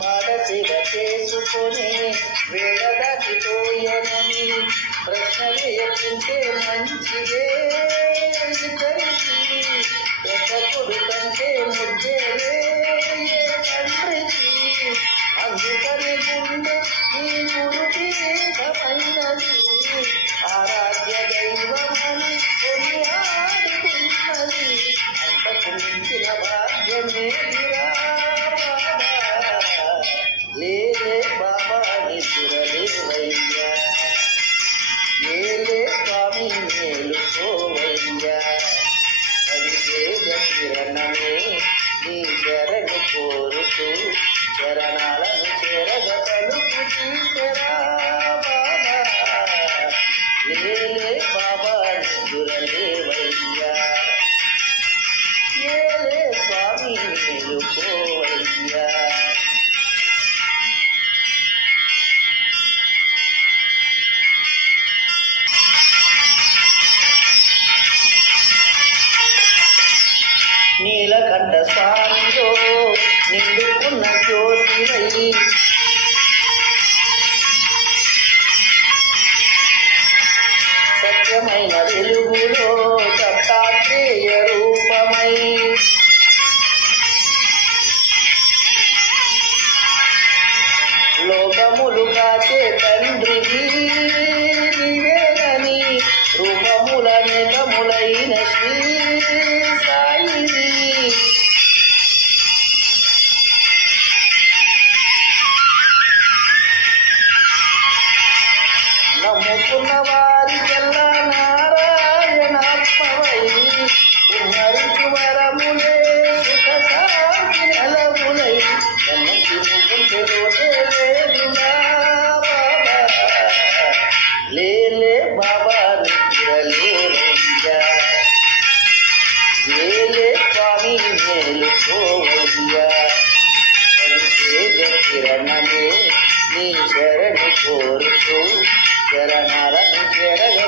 పాదసేవ చేసుకొని వేళ దాటిపోయానని ప్రశ్న వేయకుంటే మంచిదే ఇద్దరికి పెద్ద కొడుకంటే ముద్దేలే తండ్రికి అందుకని గుండె నీ గురుతి ఏకమైనది ఆరాధ్య దైవమని కొనియాడుతున్నది అంతకు మించిన భాగ్యమేదిరా లేలే బాబా నిద్రలేవయ్యా ఏలే స్వామి మేలుకోవయ్యా అవివేక కిరణమే నీ శరణు కోరుతూ చరణాలను చెరగ తలుపు తీసరా బాబా ఏలే బాబా నిద్రలేవయ్యా ఏలే స్వామి మేలుకోవయ్యా నీలకంఠ స్వామిలో నిండుకున్న జ్యోతివై సత్యమైన వెలుగులో దత్తాత్రేయ రూపమై లోకములు కాచే తండ్రివి నీవేనని రూపముల నిజములైన శ్రీ సాయివి నమ్ముకున్న వారికెల్లా నారాయణాత్మవై ఉమ్మరికి వరములే సుఖ శాంతి నెలవులై ఎన్నకి నువ్వుంటే లోటే లేదునా బాబా లేలే బాబా నిద్రలేవయ్యా ఏలే స్వామి మేలుకోవయ్యా అవివేక కిరణమే నీ శరణు కోరుతూ చరణాలను చెరగ